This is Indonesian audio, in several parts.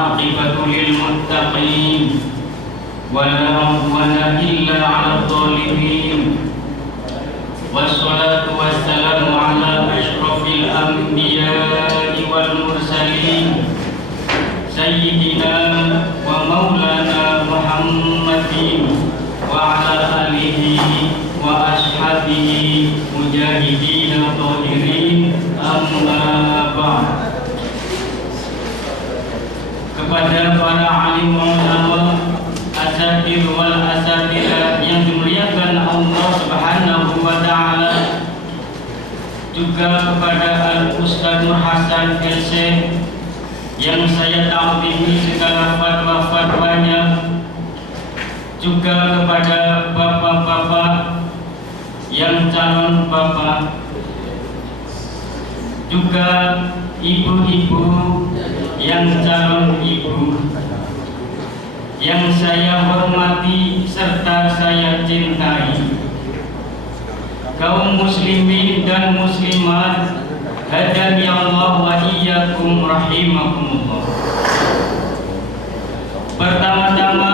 والعاقبة للمتقين ولا عدوان إلا على الظالمين والصلاة والسلام على أشرف الأنبياء والمرسلين سيدنا ومولانا محمد وعلى آله وأصحابه مجاهدين طاهرين أما بعد. Kepada para alim ulama, asatir wal asatira yang dimuliakan Allah Subhanahu wa taala, juga kepada Al-Ustaz Nur Hasan LC yang saya ta'zimi segala fatwa-fatwanya, juga kepada bapak-bapak yang calon bapak, juga ibu-ibu yang calon ibu, yang saya hormati serta saya cintai, kaum muslimin dan muslimat, hadani Allah wa iyyakum rahimakumullah. Pertama-tama,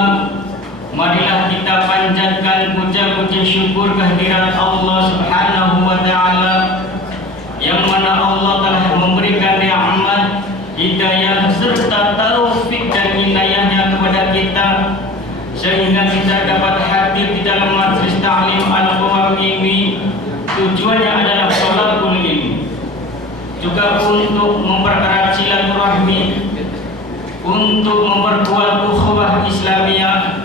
marilah kita panjatkan puja-puji syukur kehadirat Allah Subhanahu wa taala, yang mana Allah telah memberikan nikmat, hidayah serta taufik dan inayahnya kepada kita, sehingga kita dapat hadir di dalam majlis ta'lim al-Quran ini. Tujuannya adalah sholahul ilmi, juga untuk mempererat silaturahmi, untuk memperkuat ukhuwah Islamiyah,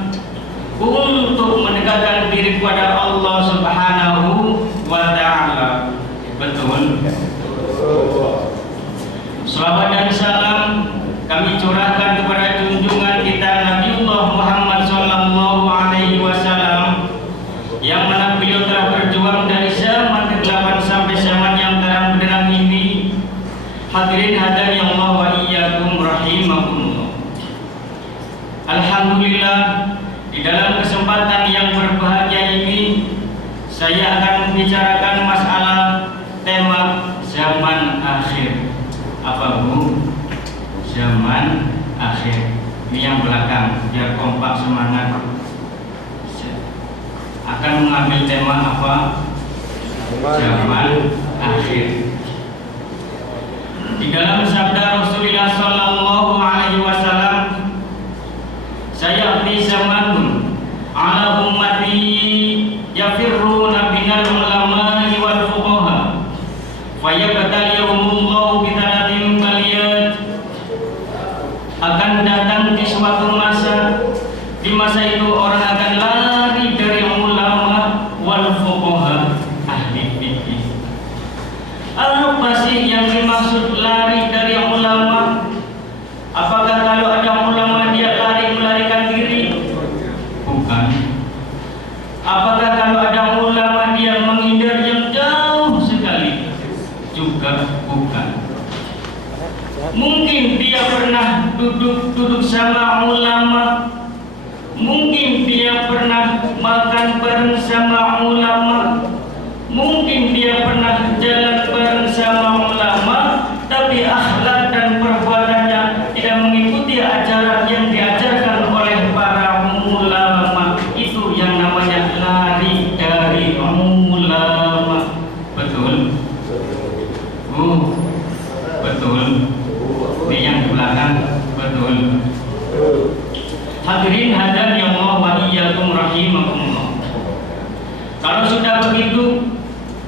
untuk mendekatkan diri kepada Allah Subhanahu wa taala. Betul. Salawat dan salam kami curahkan kepada junjungan kita Nabiullah Muhammad sallallahu alaihi wasallam, yang mana beliau telah berjuang dari zaman ke-8 sampai zaman yang terang benderang ini. Hadirin hadani Allah wa iyyakum rahimakumullah. Alhamdulillah, di dalam kesempatan yang berbahagia ini saya akan membicarakan masalah tema zaman akhir. Apa Bu? Zaman akhir. Ini yang belakang, biar kompak semangat. Akan mengambil tema apa? Zaman akhir. Di dalam sabda Rasulullah sallallahu alaihi wasallam, sayati zamanun ala ummati yafirruna binal ulama'i wal fuqaha fayabtaliyahumullahu bitalatin baliyat. Akan datang di suatu masa, di masa itu orang akan lari dari ulama wal fuqaha, ahli fikih. Apa sih yang dimaksud lari dari ulama? Apakah kalau ada ulama dia melarikan diri? Bukan. Apakah kalau ada ulama dia menghindar yang jauh sekali? Juga bukan. Mungkin dia pernah duduk sama ulama, mungkin dia pernah makan bareng sama ulama, mungkin dia pernah jalan bareng sama ulama, tapi akhlak dan perbuatannya tidak mengikuti ajaran yang diajarkan oleh para ulama. Itu yang namanya lari dari ulama. Betul? Betul. Ini yang di belakang. Betul. Hadirin hadani Allah wa iyyakum rahimakumullah. Kalau sudah begitu,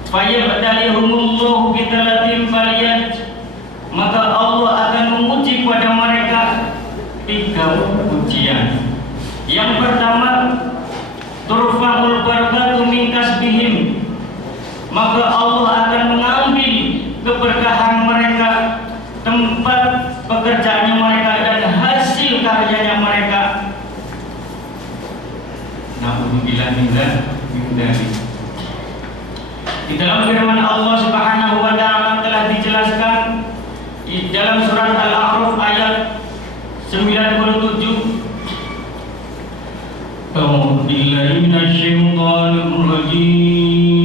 fayabtalihumullahu bitalatin baliyat, maka Allah akan menguji pada mereka 3 ujian. Yang pertama, turfa'ul barakatu min kasbihim, maka Allah akan mengambil keberkahan mereka, tempat pekerjaannya mereka dan hasil karyanya mereka. Na'udzubillah min dzalik. Di dalam firman Allah Subhanahu wa taala telah dijelaskan di dalam surat Al-A'raf ayat 97. A'udzu billahi minasyaitonir rajim.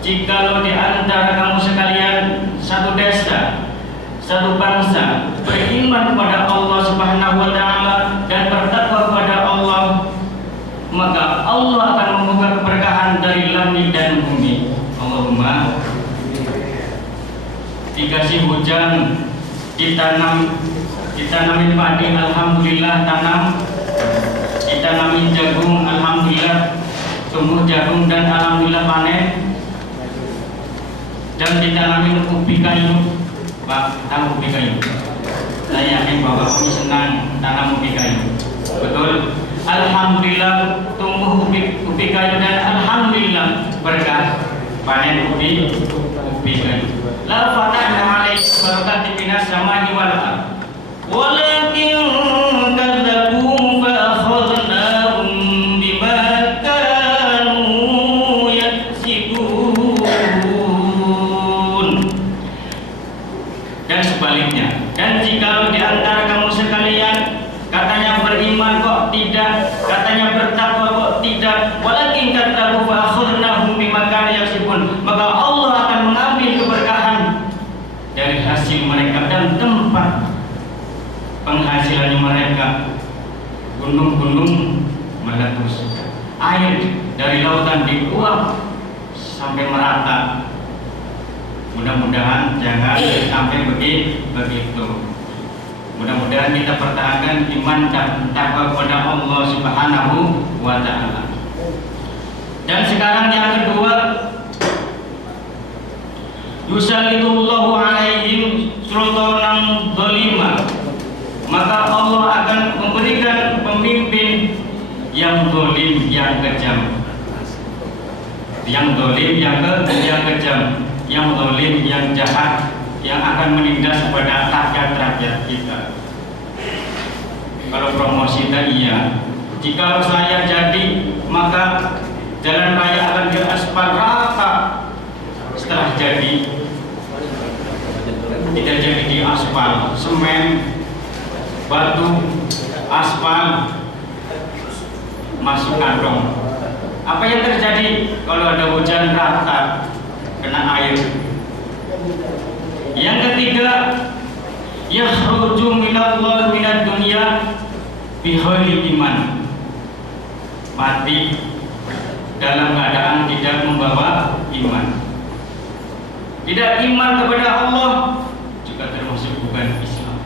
Jikalau di antara kamu sekalian satu desa, satu bangsa beriman kepada Allah Subhanahu wa taala dan bertakwa kepada Allah, maka Allah akan membuka keberkahan dari langit dan bumi. Allahumma. Dikasih hujan, ditanamin padi, alhamdulillah tanam, ditanamin jagung, alhamdulillah tumbuh jagung dan alhamdulillah panen. Dan ditanamin ubi kayu, Pak, tahu ubi kayu? Saya yakin Bapak ini senang tanam ubi kayu. Betul? Alhamdulillah tumbuh ubi kayu dan alhamdulillah berkah panen ubi kayu. La fatahna alaihi barakatin minas samai wal ardh. Walakin kadzabu fa akhadnahum bima kanu yaksibun. Dan sebaliknya, dan jikalau di antara kamu sekalian katanya beriman kok tidak, katanya bertakwa kok tidak, walakin kadzabu fa akhadnahum bima kanu yaksibun, maka Allah akan mengambil keberkahan dari hasil mereka dan tempat penghasilannya mereka. Gunung-gunung meletus, air dari lautan diuap sampai merata. Mudah-mudahan jangan sampai begitu. Mudah-mudahan kita pertahankan iman dan takwa kepada Allah Subhanahu wa taala. Dan sekarang yang kedua, yusallitullahu alaihim sultanan zalimah, maka Allah akan memberikan pemimpin yang zalim, yang kejam. Yang zalim, yang kejam, yang zalim, yang jahat, yang akan menindas kepada rakyat-rakyat kita. Kalau promosi tadi iya, jika saya jadi, maka jalan raya akan diaspal rata. Setelah jadi, tidak jadi di aspal, semen, batu, aspal masuk kantong. Apa yang terjadi kalau ada hujan rata, kena air? Yang ketiga, yakhruju minallah minad dunya bighairi iman, mati dalam keadaan tidak membawa iman. Tidak iman kepada Allah juga termasuk bukan Islam.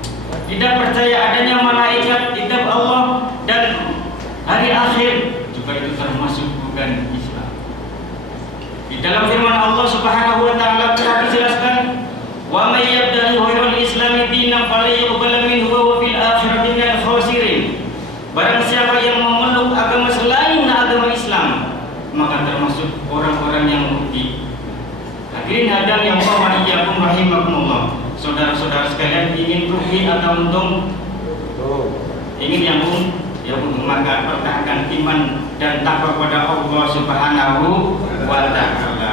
Tidak percaya adanya malaikat, kitab Allah dan hari akhir juga itu termasuk bukan Islam. Di dalam firman Allah Subhanahu wa taala telah dijelaskan, wa may yabtaghi ghairal islami dinan falyuqbal minhu wa fil akhirati minal khasirin. Barang siapa yang memeluk agama selain agama Islam, maka termasuk orang-orang yang rugi. Hadirin hadam yang Allah wa iyyakum rahimakumullah. Saudara-saudara sekalian, ingin rugi atau untung? ingin yang maka pertahankan iman dan takwa kepada Allah Subhanahu wa Ta'ala.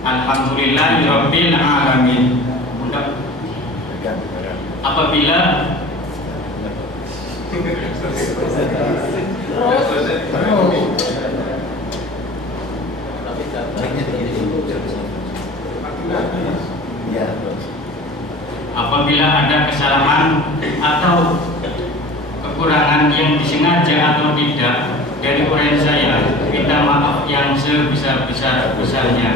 Alhamdulillahirabbil alamin. Apabila ada kesalahan atau kekurangan yang disengaja atau tidak dari orang saya, minta maaf yang sebesar-besarnya.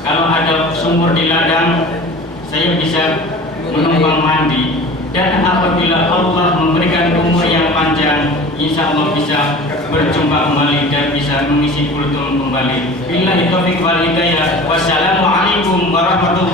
Kalau ada sumur di ladang, saya bisa menumpang mandi. Dan apabila Allah memberikan umur yang panjang, insya Allah bisa berjumpa kembali dan bisa mengisi kultum kembali. Billahi taufiq wal hidayah. Wassalamualaikum warahmatullahi